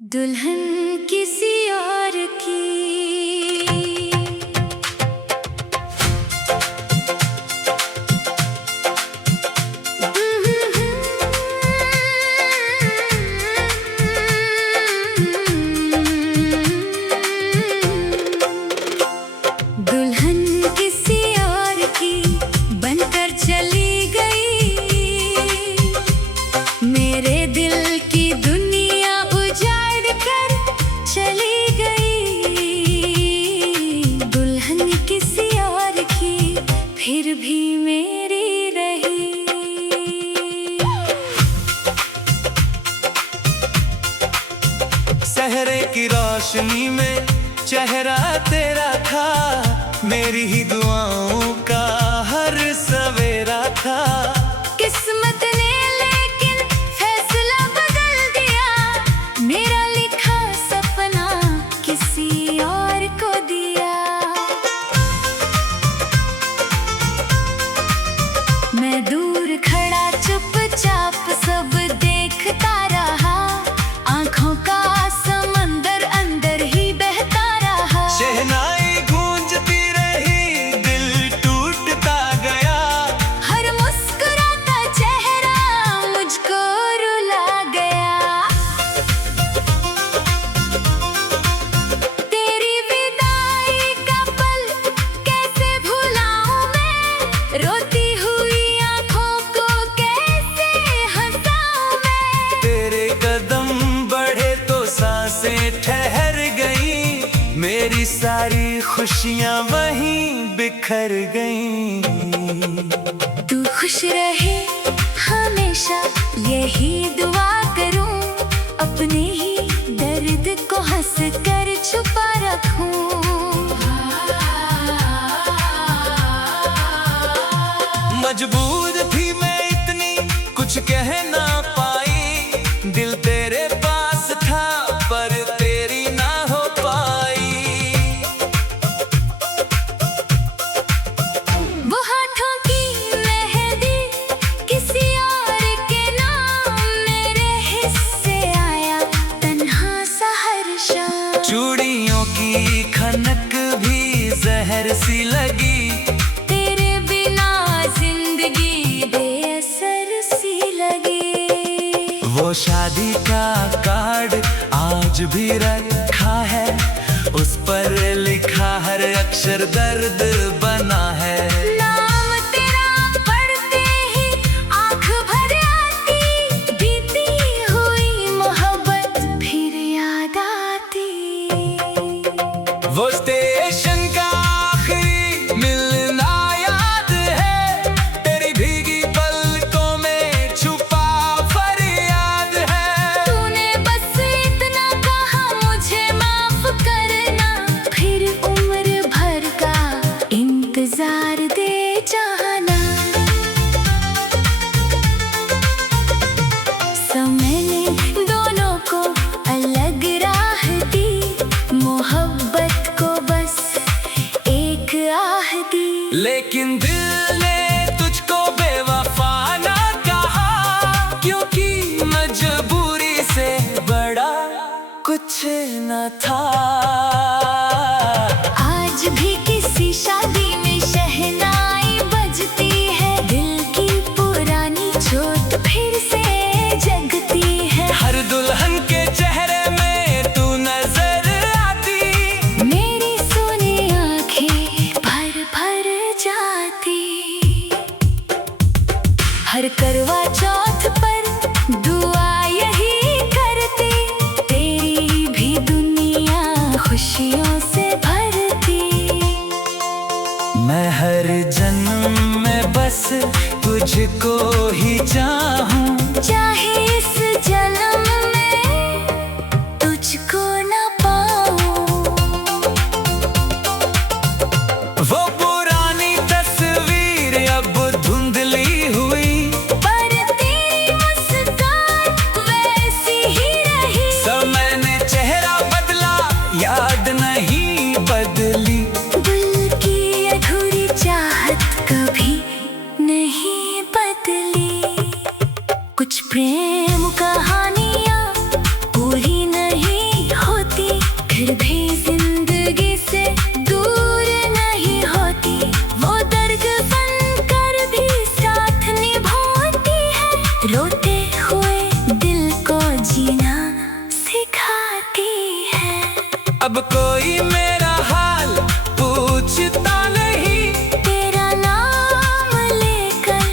दुल्हन किसी और की। दुल्हन किसी और की बनकर चली गई, मेरे दिल की दुनिया उजाड़ कर चली गई। दुल्हन किसी और की फिर भी मेरी रही। सहरे की रोशनी में चेहरा तेरा था, मेरी ही दुआओं का हर सवेरा था। किस्मत ने लेकिन फैसला बदल दिया, मेरा लिखा सपना किसी और को दिया। मैं दूर खड़ा चुपचाप सब देखता रहा, आंखों का समंदर अंदर ही बहता रहा। शहनाई गूंजती रही, दिल टूटता गया। हर मुस्कुराता चेहरा मुझको रुला गया। तेरी विदाई का पल कैसे भुलाऊं मैं, रोती हुई आंखों को कैसे हंसाऊं मैं। तेरे कदम बढ़े तो सांसें ठहर गईं, मेरी सारी खुशियां वहीं बिखर गईं। तू खुश रहे हमेशा यही दुआ करूं, अपने ही दर्द को हंस कर छुपा रखूं। मजबूर थी मैं इतनी कुछ कह ना पाई, दिल तेरे पास था पर तेरी ना हो पाई। वो हाथों की मेहंदी किसी और के नाम, मेरे हिस्से आया तन्हा सा हर शाम। चूड़ियों की खनक भी जहर सी लगी, तेरे बिना जिंदगी बेअसर सी लगी। वो शादी का कार्ड आज भी रखा है, उस पर लिखा हर अक्षर दर्द बना है। नाम तेरा पढ़ते ही आँख भर आती, बीती हुई मोहब्बत फिर याद आती। वो स्टेशन का आखिरी मिलना याद है, तेरी भीगी पलकों में छुपा फरियाद है। तूने बस इतना कहा मुझे माफ करना, फिर उम्र भर का इंतजार दे जाना। समय ने दोनों को अलग राह दी, मोहब्बत को बस एक आह दी। लेकिन दिल ने तुझको बेवफा ना कहा, क्योंकि मजबूरी से बड़ा कुछ न था। आज भी किसी शादी में शहनाई बजती है, दिल की पुरानी चोट फिर से जगती है। हर दुल्हन के चेहरे में तू नजर आती, मेरी सोनी आंखें भर भर जाती। हर करवा चौथ पर दुआ यही करती, तेरी भी दुनिया खुशियों से भरती। अब कोई मेरा हाल पूछता नहीं, तेरा नाम लेकर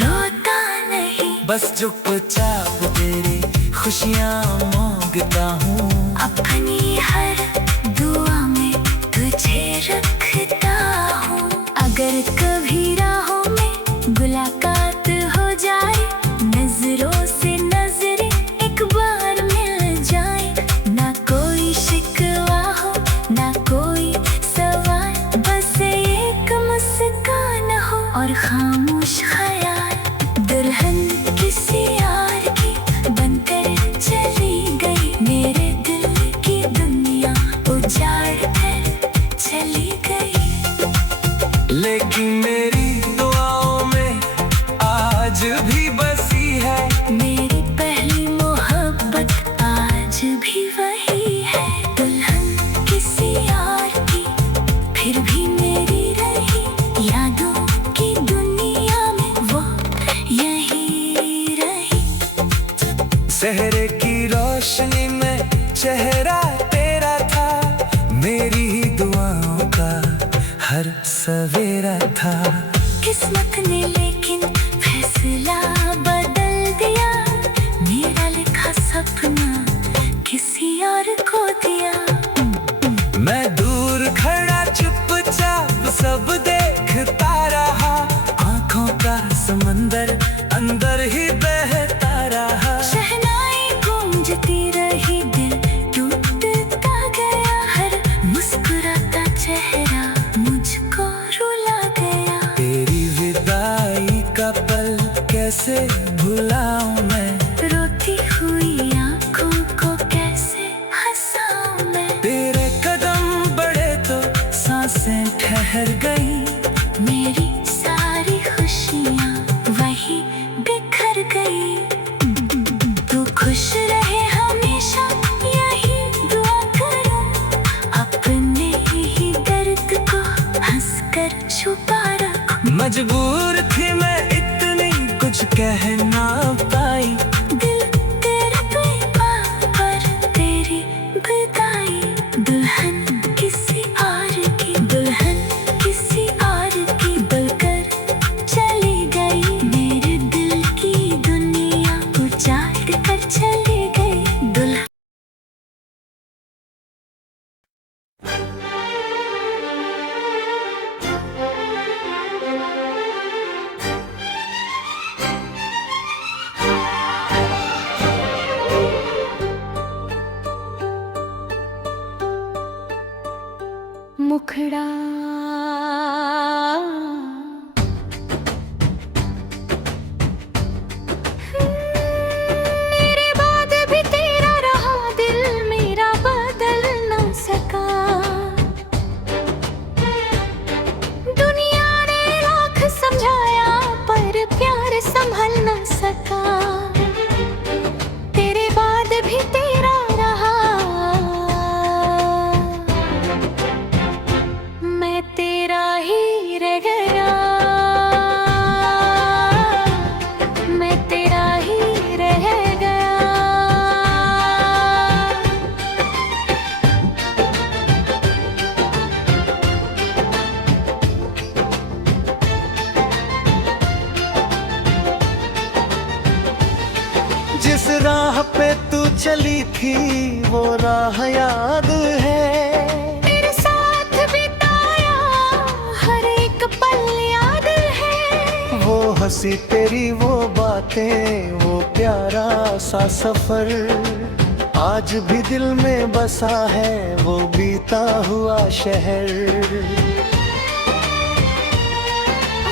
रोता नहीं। बस चुपचाप तेरी खुशियाँ मांगता हूँ। अपनी हर दुआ में तुझे रखता हूँ। अगर कभी राहों में मुलाकात हो जाए, नजरों से नजरें एक बार मिल जाए, ना कोई शिकवा हो ना कोई सवाल, बस एक मुस्कान हो और खामोश ख्याल। दुल्हन किसी यार की बनकर चली गई, मेरे दिल की दुनिया उजाड़ कर चली गई। लेकिन मेरी दुआओं में आज भी बसी है, मेरी पहली मोहब्बत आज भी वही है। दुल्हन किसी यार की फिर भी मेरी रही, यादों की दुनिया में वो यही रही। सहरे की रोशनी में चेहरा तेरा था, मेरी ही दुआओं का हर सवेरा था। किस्मत ने लेकिन फैसला बदल दिया, मेरा लिखा सपना किसी और को दिया। मैं दूर खड़ा चुपचाप सब देखता रहा, आंखों का समंदर अंदर ही बहता रहा। शहनाई गूंजती रही, दिल टूटता गया, हर मुस्कुराता चेहरा मुझको रुला गया। तेरी विदाई का पल कैसे भुलाऊं मैं, रोती हुई आंखों को कैसे हंसाऊं मैं। तेरे कदम बढ़े तो सांसें ठहर गई, मेरी सारी खुशियाँ वही बिखर गई। तू खुश रहे हमेशा यही दुआ करूं, अपने ही दर्द को हंसकर छुपा रखूं। मजबूर थी मैं इतनी कुछ कह ना पाई, दिल तेरा बेबाक पर तेरी विदाई। दुल्हन किसी और की, दुल्हन किसी और की बनकर चली गई, मेरे दिल की दुनिया उजाड़ कर चली गई। दुल्हन मुखड़ा मेरे बाद भी तेरा रहा, दिल मेरा बदल ना सका। दुनिया ने लाख समझाया पर प्यार संभल ना सका। तेरे बाद भी तेरा रहा, मैं तेरा ही रह गया, मैं तेरा ही रह गया। जिस राह पे तू चली थी वो राह याद है, तेरे साथ बिताया हर एक पल याद है। वो हंसी तेरी वो बातें वो प्यारा सा सफर, आज भी दिल में बसा है वो बीता हुआ शहर।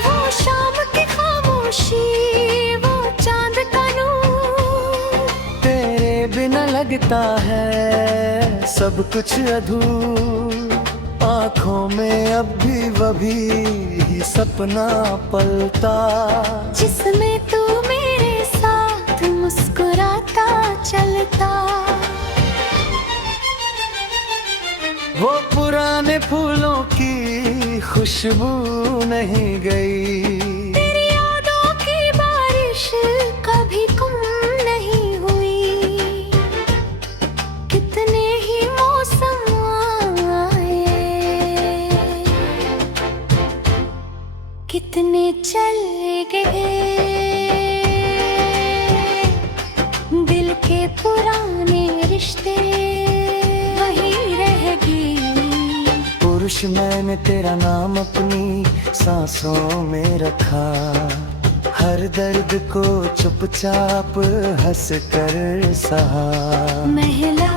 वो शाम की खामोशी, वो चांद का नूर, तेरे बिना लगता है सब कुछ अधूर, आँखों में अब भी वही ही सपना पलता, जिसमें तू मेरे साथ मुस्कुराता चलता। वो पुराने फूलों की खुशबू नहीं गई, तेरी यादों की बारिश कभी कम नहीं हुई। कितने ही मौसम मैंने तेरा नाम अपनी सांसों में रखा, हर दर्द को चुपचाप हंस कर सहा। महला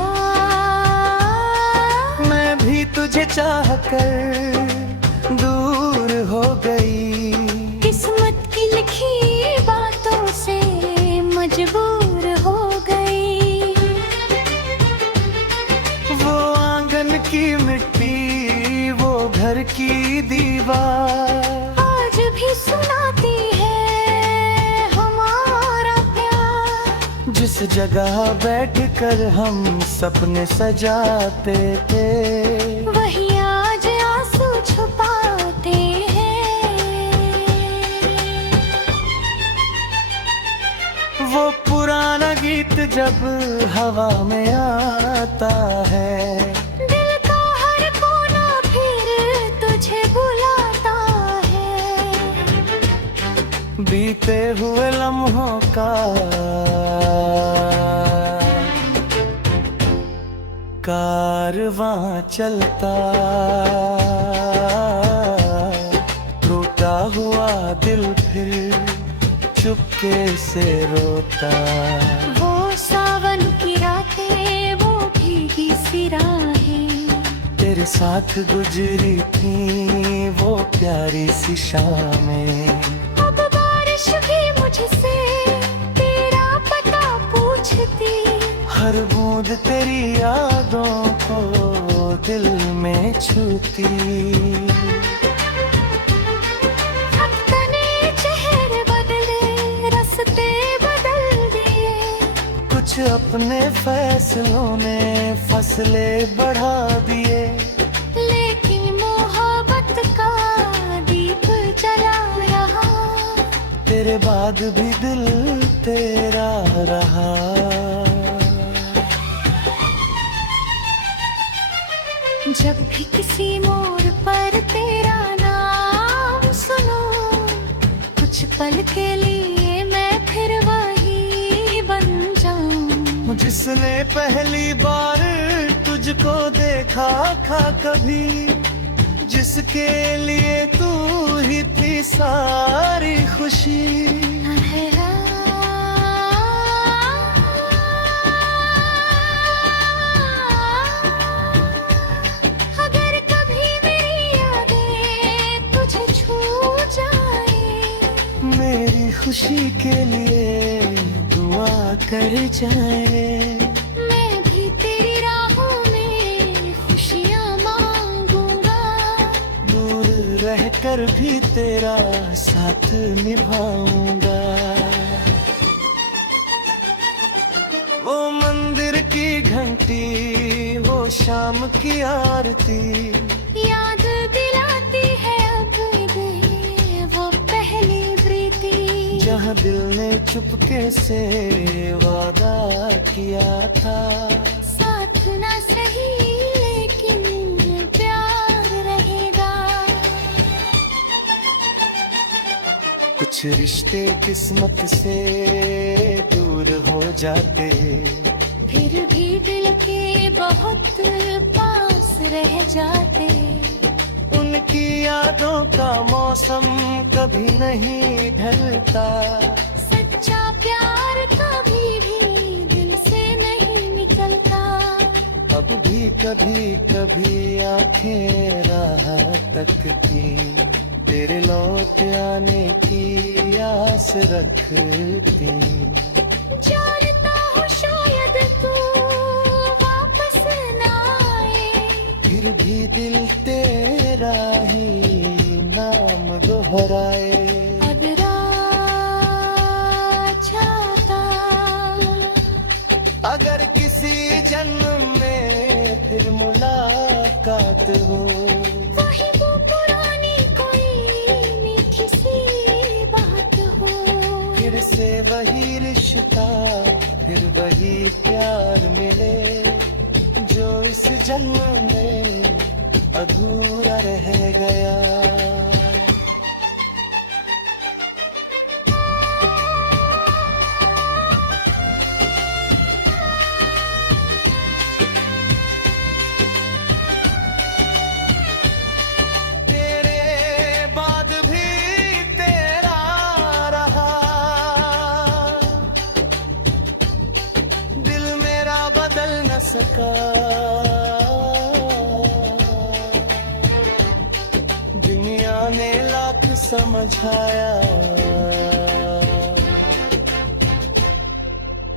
मैं भी तुझे चाह कर दूर हो गई, किस्मत की लिखी बातों से मजबूर हो गई। वो आंगन की मिट्टी, वो घर की दीवार आज भी सुनाती है हमारा प्यार। जिस जगह बैठकर हम सपने सजाते थे, वही आज आंसू छुपाते हैं। वो पुराना गीत जब हवा में आता है, दिल का हर कोना फिर तुझे बुलाता है। बीते हुए लम्हों का कारवां चलता, टूटा हुआ दिल फिर चुपके से रोता। वो सावन की रातें, वो भीगी सी राहें, तेरे साथ गुजरी थी वो प्यारी सी शामें। अब बारिश भी मुझसे तेरा पता पूछती, हर बूंद तेरी यादों को दिल में छूती। अब तने चेहरे बदले, रास्ते बदल दिए, कुछ अपने फैसलों ने फसले बढ़ा दिए। लेकिन मोहब्बत का दीप जला रहा, तेरे बाद भी दिल तेरा रहा। जब भी किसी मोड़ पर तेरा नाम सुनो, कुछ पल के लिए मैं फिर वही बन जाऊं। जिसने पहली बार तुझको देखा था कभी, जिसके लिए तू ही थी सारी खुशी। अगर कभी मेरी यादें तुझे छू जाए, मेरी खुशी के लिए दुआ कर जाए। मैं भी तेरी राहों में खुशियाँ मांगूंगा, दूर रहकर भी तेरा साथ निभाऊंगा। वो मंदिर की घंटी, वो शाम की आरती, याद दिलाती है अब ये वो पहली प्रीति। जहाँ दिल ने चुपके से वादा किया था, साथ ना सही लेकिन प्यार रहेगा। कुछ रिश्ते किस्मत से दूर हो जाते, फिर भी दिल के बहुत पास रह जाते। उनकी यादों का मौसम कभी नहीं ढलता। सच्चा प्यार कभी भी दिल से नहीं निकलता। अब भी कभी कभी आंखें राह तकती, तेरे लौट आने की आस रखती। जानता हूँ शायद तू वापस ना आए, फिर भी दिल तेरा ही नाम दोहराए। अब रात जाता, अगर किसी जन्म में फिर मुलाकात हो, वही वो पुरानी कोई मीठी सी बात हो। फिर से वही रिश्ता, फिर वही प्यार मिले, जो इस जन्म में अधूरा रह गया। सका। दुनिया ने लाख समझाया,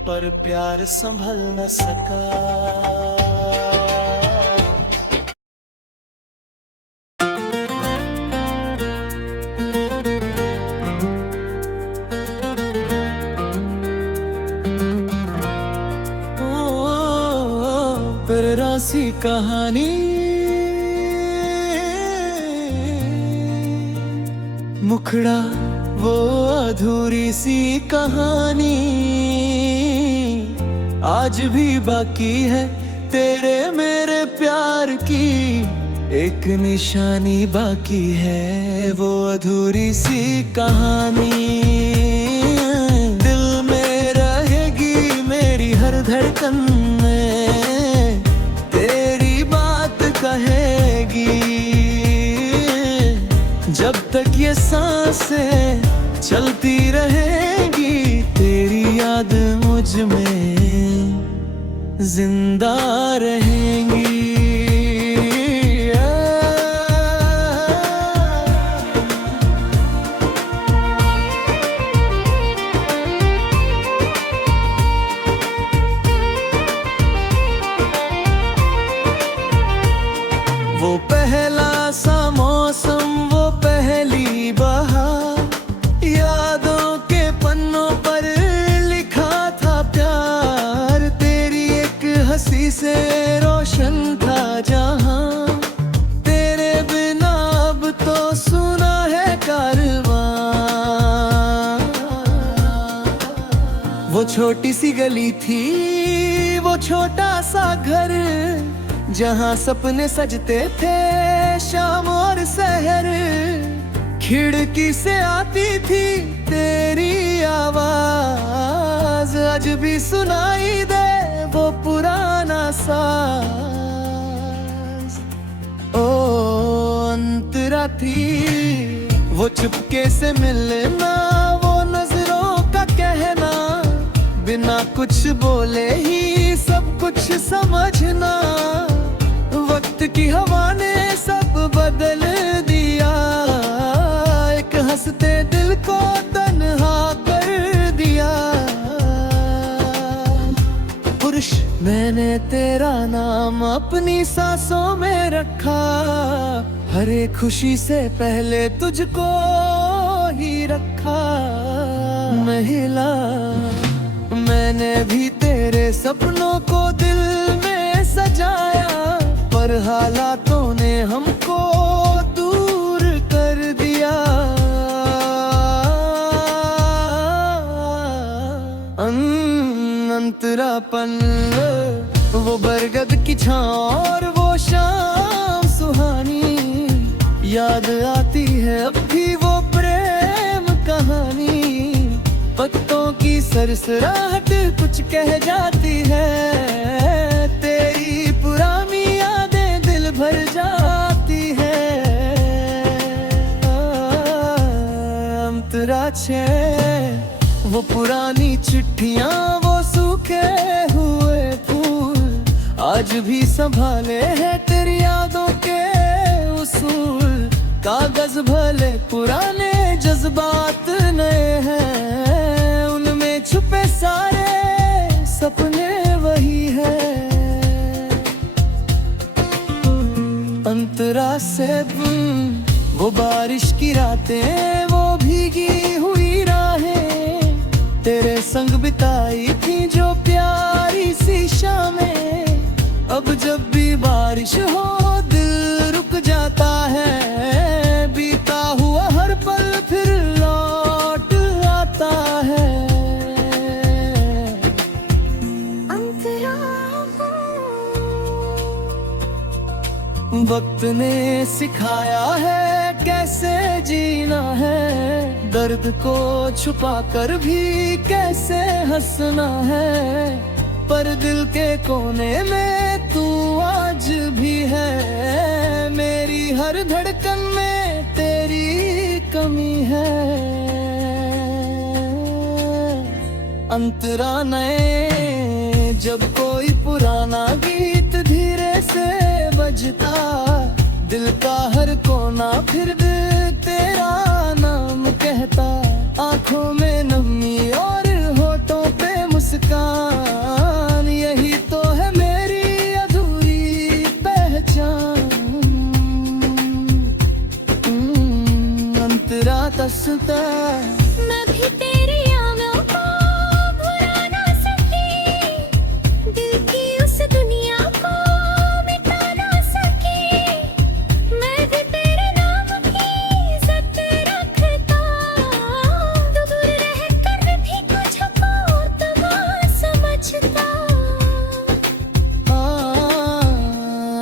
पर प्यार संभल न सका। प्रेरणा सी कहानी, मुखड़ा वो अधूरी सी कहानी, आज भी बाकी है तेरे मेरे प्यार की। एक निशानी बाकी है वो अधूरी सी कहानी। दिल में रहेगी मेरी हर धड़कन में, तेरी बात कहेगी जब तक ये सांसें चलती रहेंगी। तेरी याद मुझ में जिंदा रहेंगी। वो पहला सा मौसम, वो पहली बहार, यादों के पन्नों पर लिखा था प्यार। तेरी एक हंसी से रोशन था जहां, तेरे बिना अब तो सुना है कारवां। वो छोटी सी गली थी, वो छोटा सा घर, जहाँ सपने सजते थे शाम और सहर। खिड़की से आती थी तेरी आवाज, आज भी सुनाई दे वो पुराना साज। ओ अंतरा थी वो चुपके से मिलना, वो नजरों का कहना, बिना कुछ बोले ही सब कुछ समझना। वक्त की हवा ने सब बदल दिया, एक हंसते दिल को तन्हा कर दिया। पुरुष मैंने तेरा नाम अपनी सांसों में रखा, हर एक खुशी से पहले तुझको ही रखा। महिला मैंने भी तेरे सपनों को दिल में सजाया, पर हालातों ने हमको दूर कर दिया। अंतरापन, वो बरगद की छाँव और वो शाम सुहानी, याद आती है अब भी वो प्रेम कहानी। पत्तों की सरसराहट कुछ कह जाती है, तेरी पुरानी यादें दिल भर जाती है। अंतरा छे वो पुरानी चिट्ठियां, वो सूखे हुए फूल, आज भी संभाले हैं तेरी यादों के उसूल। कागज भले पुराने, जज्बात नए हैं, उनमें छुपे सारे सपने वही है। अंतरा से वो बारिश की रातें, वो भीगी हुई राहें, तेरे संग बिताई थी जो प्यारी सी शामें। अब जब भी बारिश हो दिल रुक जाता है, बीता हुआ हर पल फिर लौट आता है। वक्त ने सिखाया है कैसे जीना है, दर्द को छुपा कर भी कैसे हंसना है। पर दिल के कोने में तू आज भी है, मेरी हर धड़कन में तेरी कमी है। अंतरा नए जब कोई पुराना गीत रास्ता। मैं भी तेरी आंखों को भुला ना सकी, दिल की उस दुनिया को मिटा ना सकी। मैं भी तेरे नाम की इज्जत रखता, दूर रहकर भी तुझको उतना समझता।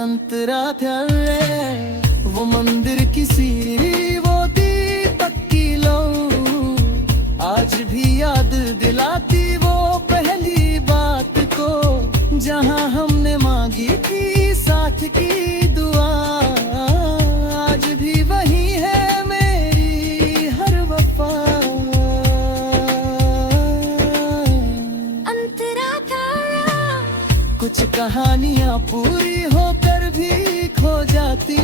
अंतरा था वो मंदिर की सीढ़ी, वो दीपक की लौ, आज भी याद दिलाती वो पहली बात को, जहां हमने मांगी थी साथ की दुआ। आज भी वही है मेरी हर वफा। अंतरा तारा, कुछ कहानियां पूरी होकर भी खो जाती,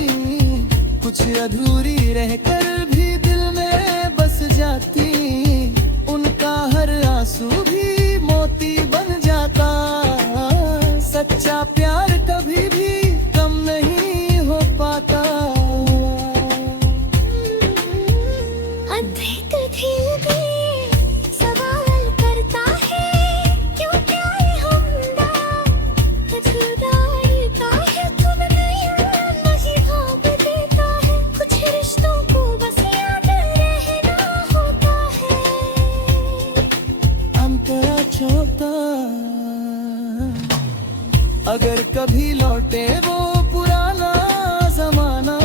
कुछ अधूरी रहकर भी दिल में बस जाती। उनका हर आंसू भी मोती बन जाता। सच्चा प्यार कभी भी कम नहीं हो पाता। अद्भुत दिल भी सवाल करता है, क्यों प्यार हमदा जुदाई का है, तुम नहीं भाग देता है। कुछ रिश्तों को बस याद रहना होता है। अंतरा छोटा, अगर कभी लौटे वो पुराना जमाना,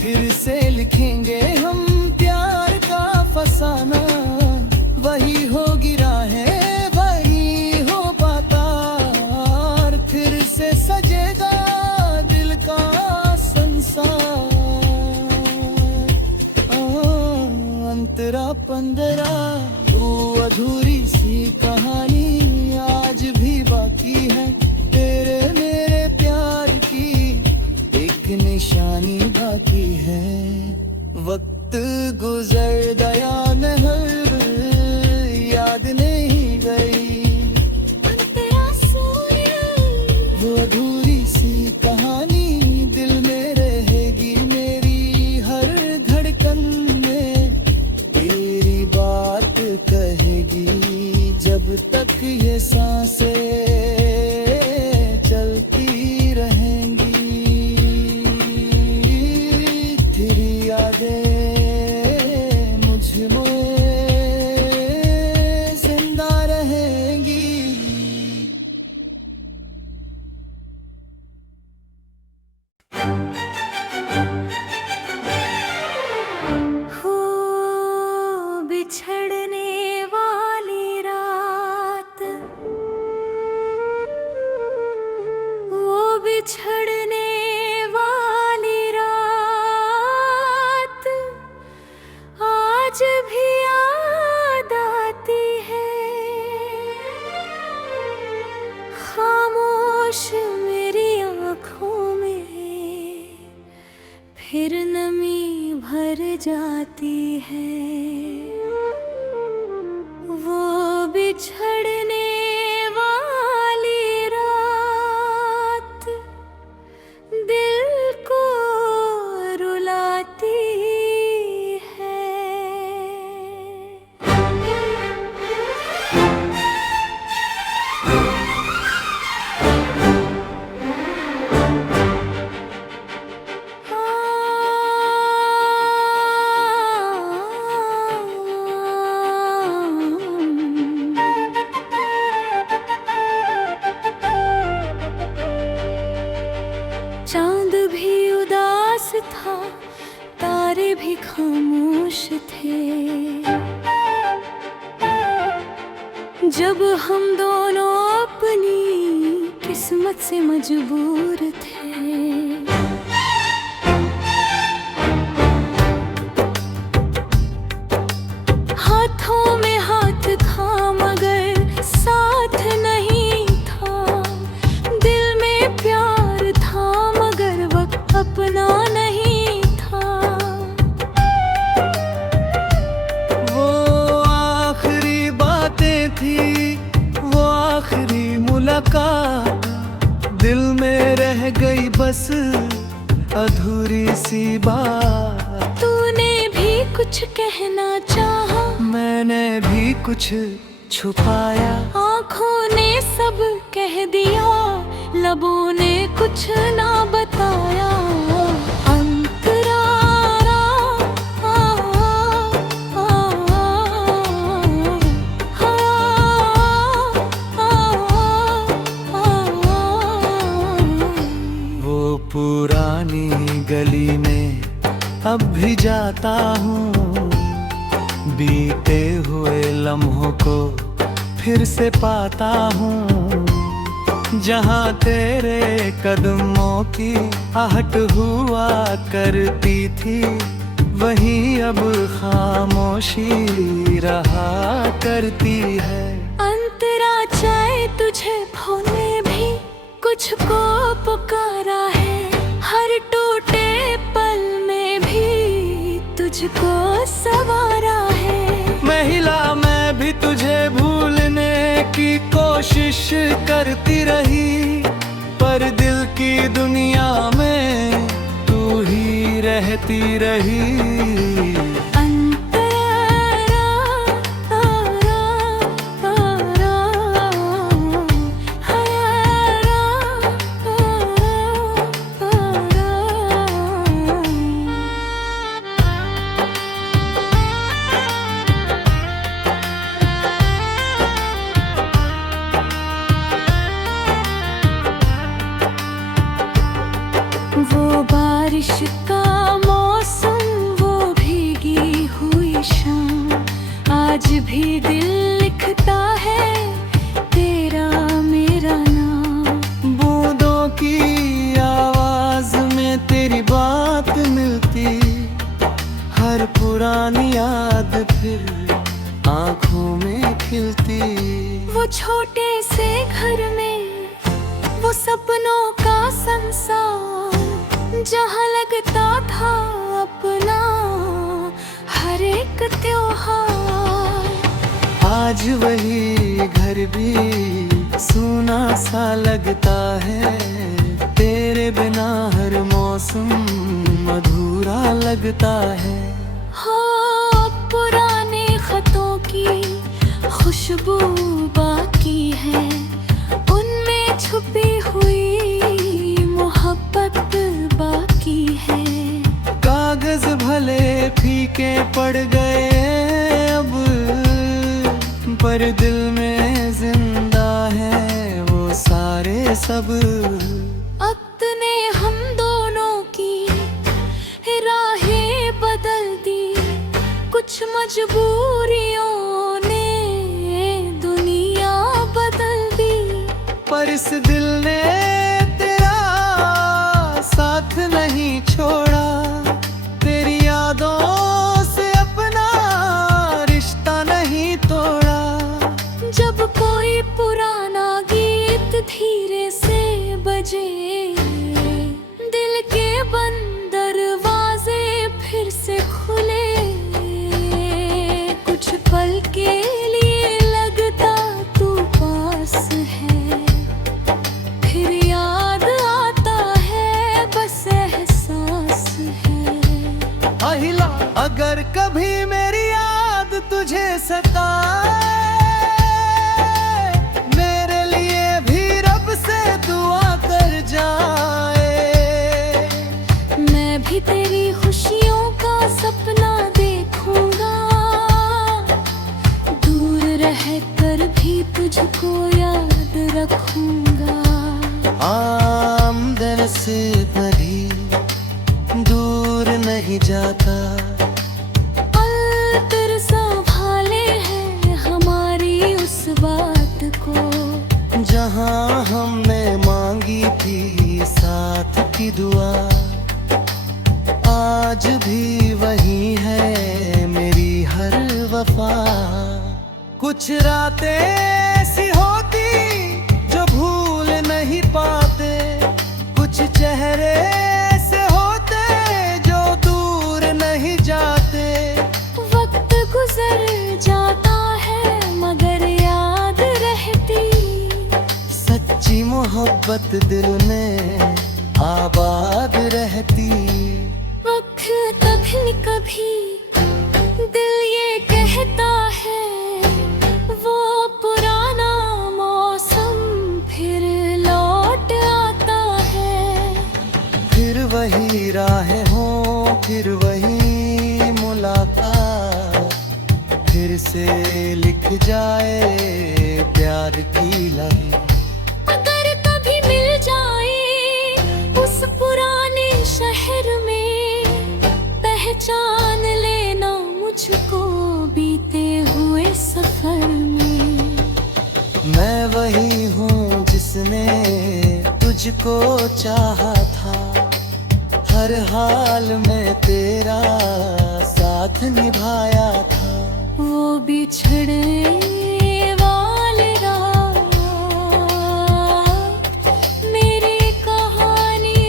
फिर से लिखेंगे हम प्यार का फसाना। वही होगी राहें, वही हो पाता, और फिर से सजेगा दिल का संसार। अंतरा 15, तू अधूरी सी कहानी आज भी बाकी है। तेरे मेरे प्यार की एक निशानी बाकी है। वक्त गुजर गया महर याद नहीं गई, अंतरा सूर्य, वो अधूरी सी कहानी दिल में रहेगी मेरी हर धड़कन में। तेरी बात कहेगी जब तक ये सांसें चलती रहेंगी। तेरी यादें मुझ में जिंदा रहेंगी। हो बिछड़ने वाली रात, वो बिछड़ने वाली रात आज भी याद आती है। खामोश मेरी आँखों में फिर नमी भर जाती है। वो बिछड़ने वाली रात दिल को रुलाती है। चांद भी उदास था, तारे भी खामोश थे, जब हम दोनों अपनी किस्मत से मजबूर थे। हाथों में हाथ था मगर साथ नहीं था, दिल में प्यार था मगर वक्त अपना नहीं था। वो आखिरी बातें थी, वो आखिरी मुलाकात, दिल में रह गई बस अधूरी सी बात। तूने भी कुछ कहना चाहा, मैंने भी कुछ छुपाया। आँखों ने सब कह दिया, लबों ने कुछ ना बताया। अंतरारा आ, आ, वो पुरानी गली में अब भी जाता हूँ, बीते हुए लम्हों को फिर से पाता हूँ। जहाँ तेरे कदमों की आहट हुआ करती थी, वहीं अब खामोशी रहा करती है। अंतरा चाहे तुझे भूलने भी कुछ को पुकारा है, हर टूटे पल में भी तुझको सवारा है। महिला मैं भी तुझे भूलने की कोशिश करती रही, पर दिल की दुनिया में तू ही रहती रही। वो बारिश का मौसम, वो भीगी हुई शाम, आज भी दिल लिखता है तेरा मेरा नाम। बूंदों की आवाज में तेरी बात मिलती, हर पुरानी याद फिर आंखों में खिलती। वो छोटे से घर में वो सपनों का संसार, जहाँ लगता था अपना हर एक त्योहार। आज वही घर भी सूना सा लगता है, तेरे बिना हर मौसम अधूरा लगता है। हो पुराने खतों की खुशबू बाकी है, उनमें छुपी हुई मोहब्बत बाकी है। कागज भले फीके पड़ गए अब, पर दिल में जिंदा है वो सारे सब। वक्त ने हम दोनों की राहें बदल दी, कुछ मजबूरियों ने दुनिया बदल दी। पर इस दिल ने तेरा साथ नहीं छोड़ा, तेरी यादों से अपना रिश्ता नहीं तोड़ा। जब कोई पुराना गीत धीरे से बजे, दिल के बंद दरवाजे फिर से खुले। कुछ पल के लिए लगता तू पास है, फिर याद आता है बस एहसास है। अहिला अगर कभी मेरी याद तुझे सताए, मेरे लिए भी रब से दुआ कर जाए। मैं भी तेरी खुशियों का सपना देखूंगा, दूर रहकर भी तुझको याद रखूंगा। आमदन से कभी दूर नहीं जाता, अलतर संभाले हैं हमारी उस बात को, जहाँ हमने मांगी थी साथ की दुआ। आज भी वही है मेरी हर वफा। कुछ रातें ऐसी होती जो भूल नहीं पाते, कुछ चेहरे ऐसे होते जो दूर नहीं जाते। वक्त गुजर जाता है मगर याद रहती, सच्ची मोहब्बत दिल में आबाद रहती। वक्त कभी कभी दिल ये कहता है वो पुराना मौसम फिर लौट आता है। फिर वही राहें हो, फिर वही मुलाकात, फिर से लिख जाए प्यार की लहर। अगर कभी मिल जाए उस पुराने शहर में, पहचान लेना मुझको बीते हुए सफर में। मैं वही हूँ जिसने तुझको चाहा था, हर हाल में तेरा साथ निभाया था। वो बिछड़े वाले रात मेरी कहानी।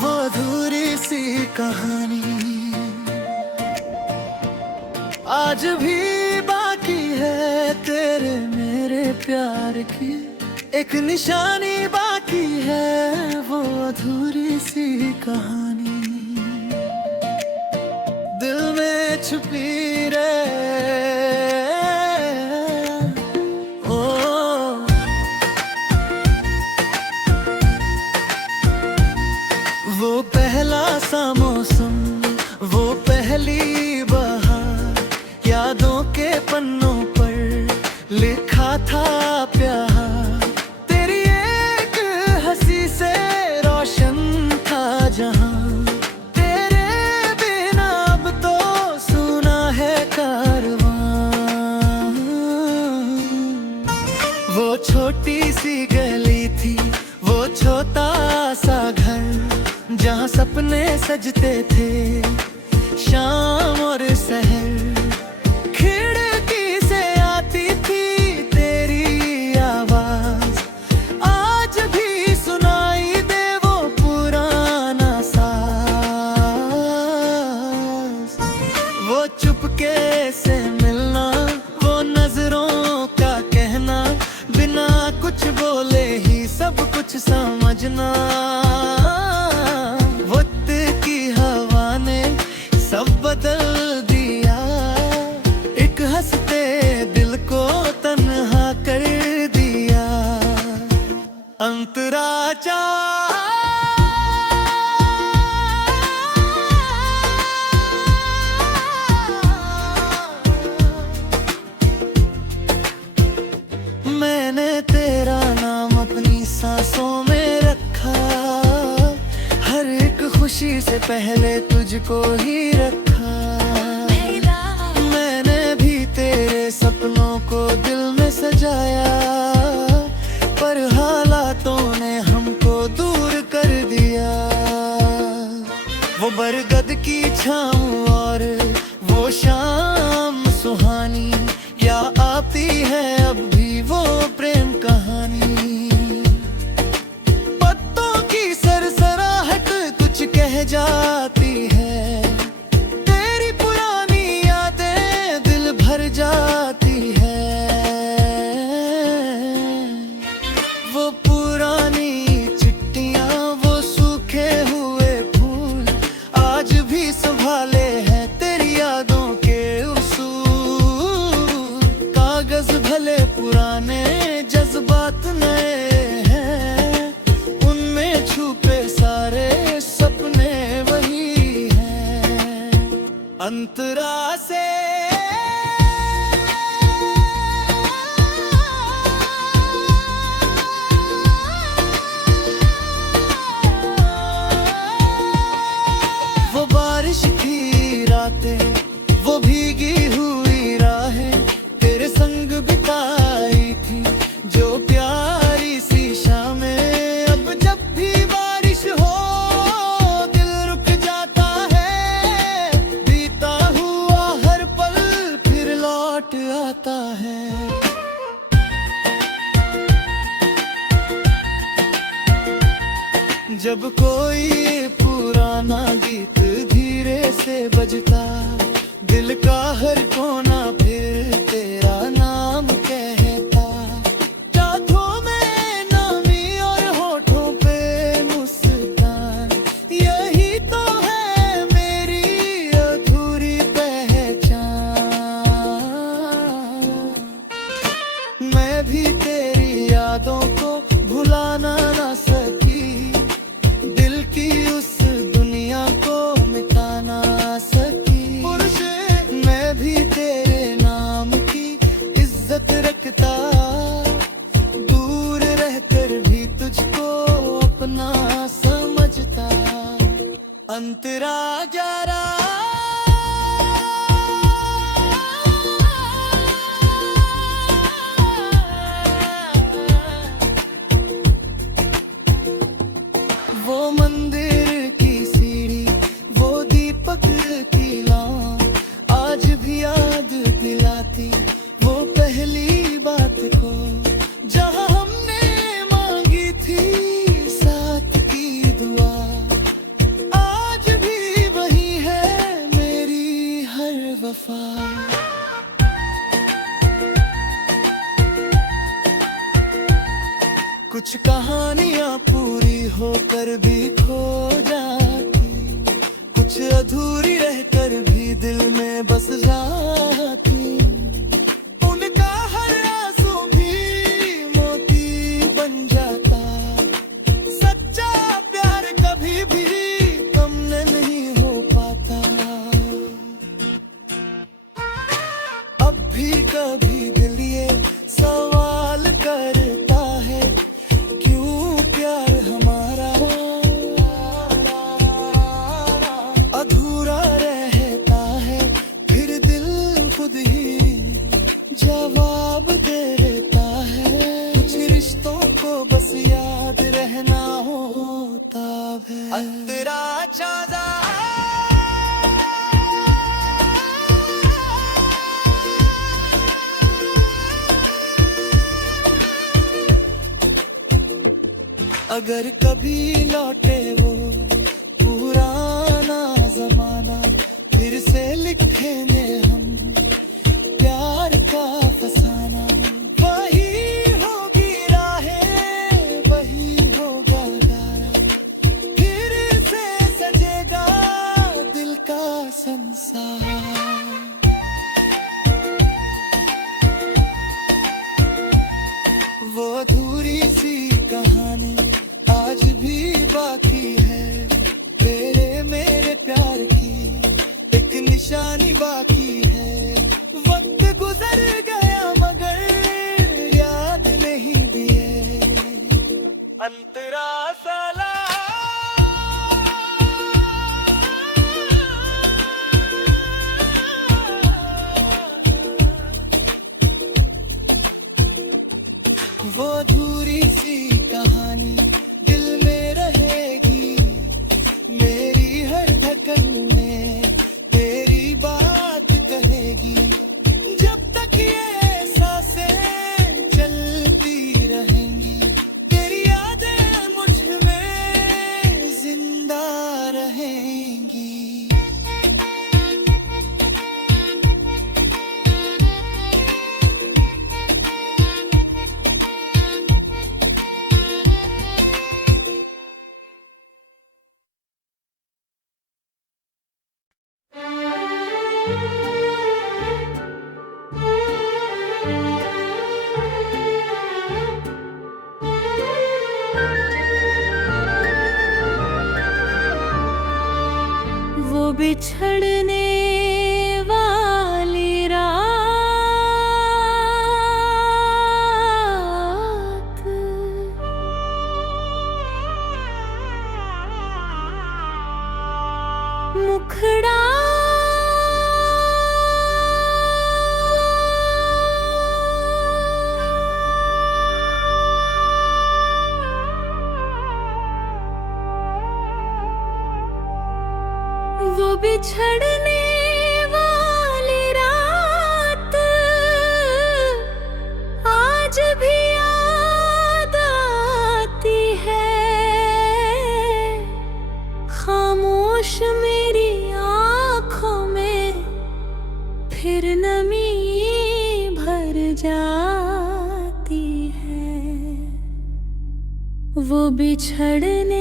वो अधूरी सी कहानी आज भी बाकी है तेरे मेरे प्यार की। एक निशानी बाकी है वो अधूरी सी कहानी, दिल में छुपी रहे। ओ वो पहला सा मौसम, वो पहली बहार, यादों के पन्नों पर लिखा था प्यार। तेरी एक हंसी से रोशन था जहां, तेरे बिना अब तो सुना है कारवां। वो छोटी सी गली थी, वो छोटा सा घर, जहां सपने सजते थे शाम और सहर। खिड़की से आती थी तेरी आवाज, आज भी सुनाई दे वो पुराना साज। वो चुपके से मिलना, वो नजरों का कहना, बिना कुछ बोले ही सब कुछ समझना। वक्त की हवा ने सब बदल दिया, एक हंसते दिल को तन्हा कर दिया। अंतरा मैंने तेरा नाम अपनी सांसों में रखा, हर एक खुशी से पहले तुझको ही रखा। मैंने भी तेरे सपनों को दिल में सजाया, पर हालातों ने हमको दूर कर दिया। वो बरगद की छाँव और वो शाम सुहानी, क्या आती है अब भी वो प्रेम कहानी। पत्तों की सरसराहट कुछ कह जाती है, तेरी पुरानी यादें दिल भर जाती है। वो पुरानी चिट्ठियां, वो सूखे हुए फूल, आज भी संभाले हैं तेरी यादों के उसूल। कागज भले पुराने, जज्बात नए हैं, उनमें छुपे सारे सपने वही हैं। अंतरा से वो बारिश की रातें, वो भीगी हुई राहें, तेरे संग बिताई थी जो प्यारी सी शामें। अब जब भी बारिश हो दिल रुक जाता है, बीता हुआ हर पल फिर लौट आता है। जब कोई पुराना गीत धीरे से बजता, दिल का हर कोना फिर तेरा नाम कहता। रातों में नामी और होठों पे पहली बात को, जहां हमने मांगी थी साथ की दुआ, आज भी वही है मेरी हर वफा। कुछ कहानियां पूरी होकर भी खो जाती, कुछ अधूरी रहकर भी दिल में बस जाती। उनका हर आंसू भी मोती बन जाता, सच्चा प्यार कभी भी कम नहीं हो पाता। अब भी कभी दिल ये सवाल करता है, क्यों प्यार हमारा अधूरा रहता है। फिर दिल खुद ही जवाब दे देता है, कुछ रिश्तों को बस याद रहना होता है। अंतरा चाँदा अगर कभी लौटे वो पुराना जमाना, फिर से लिखेंगे हम प्यार का फसाना। वही होगी राहें, वही होगा गाना, फिर से सजेगा दिल का संसार। वो अधूरी सी कहानी आज भी बाकी है, तेरे मेरे प्यार की एक निशानी बाकी है। वक्त गुजर गया मगर याद नहीं दिए अंतरा साला। वो अधूरी सी कहानी दिल में रहेगी, मेरी हर धड़कन में तेरी बात कहेगी। जब तक ये सांसें चलती रहेंगी, तेरी यादें मुझ में जिंदा रहेंगी। वो बिछड़ने वाली रात, मुखड़ा वो बिछड़ने वाली रात आज भी याद आती है। खामोश मेरी आँखों में फिर नमी भर जाती है। वो बिछड़ने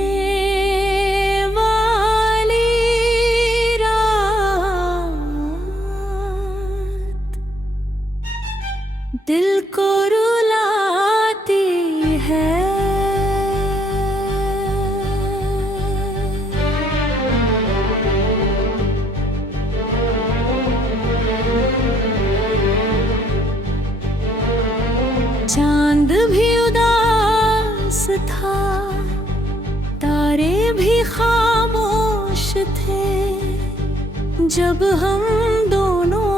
दिल को रुलाती है। चांद भी उदास था, तारे भी खामोश थे, जब हम दोनों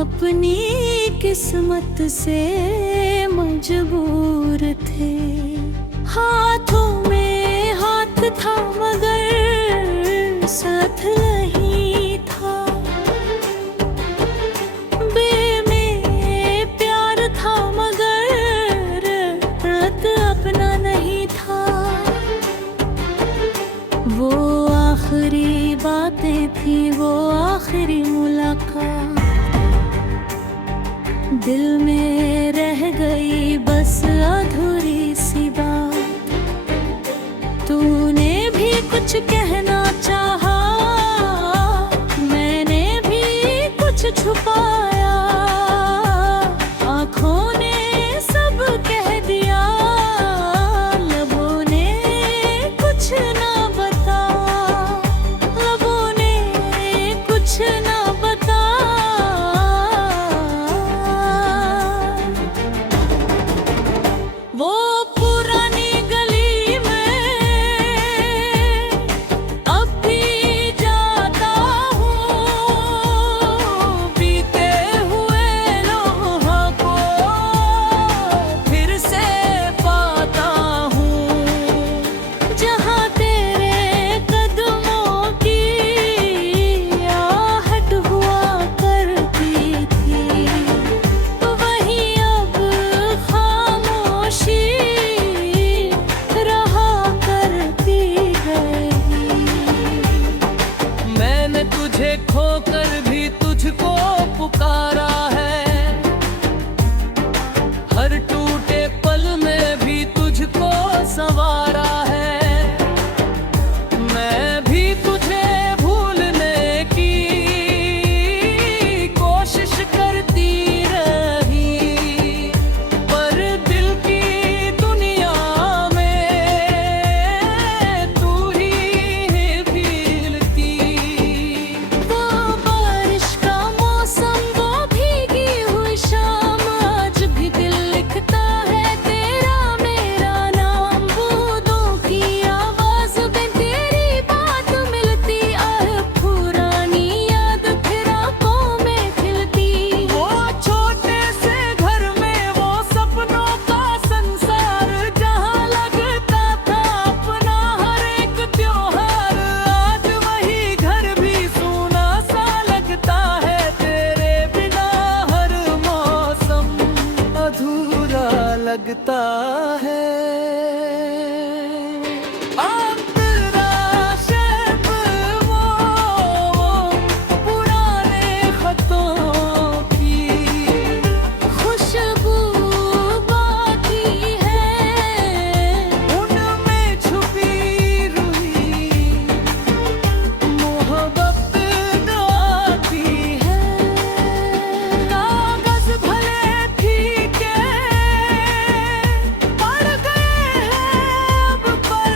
अपनी किस्मत से मजबूर थे। हाथों में हाथ था मगर साथ नहीं था। बे में प्यार था में थी वो आखिरी मुलाकात, दिल में रह गई बस अधूरी सी बात। तूने भी कुछ कहना चाहा, मैंने भी कुछ छुपाया, आँखों ने सब कह दिया, लबों ने कुछ ना बताया, लबों ने कुछ ना बताया। वो पुरानी गली में अब भी जाता हूँ, बीते हुए लम्हों को फिर से पाता हूँ, जहाँ तेरे कदमों की आहट हुआ करती थी, वहीं अब खामोशी रहा करती गई। मैंने तुझे खोकर भी तुझको पुकारा है, हर टूटे पल में भी तुझको संवारा है। मैं भी तुझे भूलने की कोशिश करती रही, पर दिल की दुनिया में तू ही भीलती। वो बारिश का मौसम, वो भीगी हुई शाम, आज भी दिल लिखता है तेरा मेरा नाम। बूंदों की आवाज में तेरी बात मिलती, आह पुरानी याद फिर आंखों में खिलती। वो छोटे से घर में वो सपनों का संसार, जहाँ लगता था अपना हर एक त्योहार, आज वही घर भी सूना सा लगता है, तेरे बिना हर मौसम अधूरा लगता है। अंतरा शेप वो पुराने खतों की, खुशबू बाकी है, उनमें छुपी रुई मोहब्बत गाती है। कागज भले फीके पड़ गए हैं अब, पर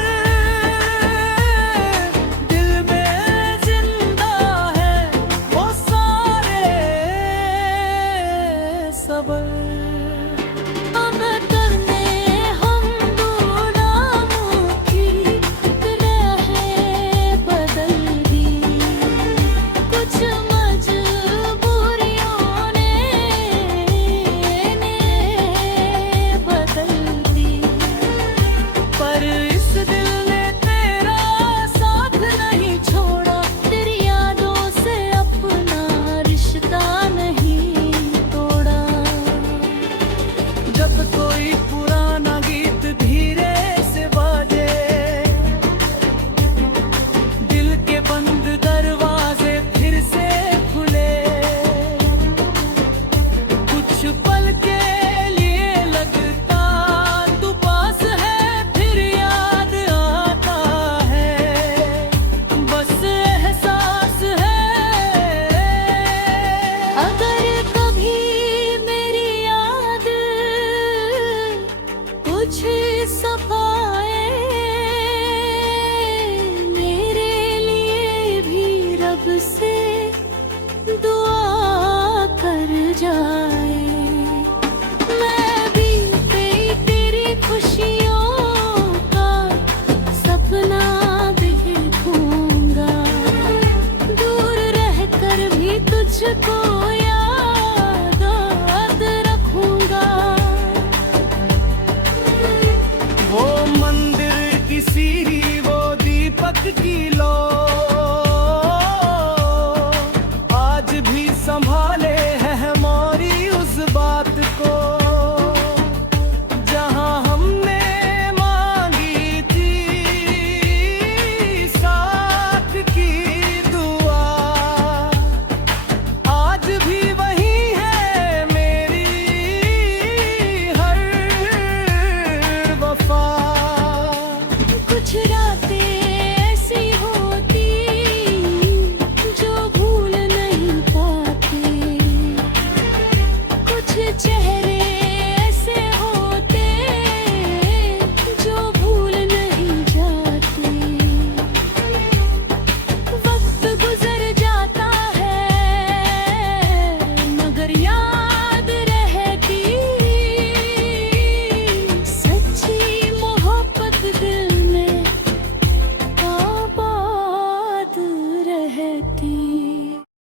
दिल में जिंदा है वो सारे सबर। अब करने हम दो नामों की राहें बदल दी, कुछ मजबूरियों ने बदल दी, पर इस दिल ने तेरा साथ नहीं छोड़ा, तेरी यादों से अपना रिश्ता नहीं तोड़ा। जब कोई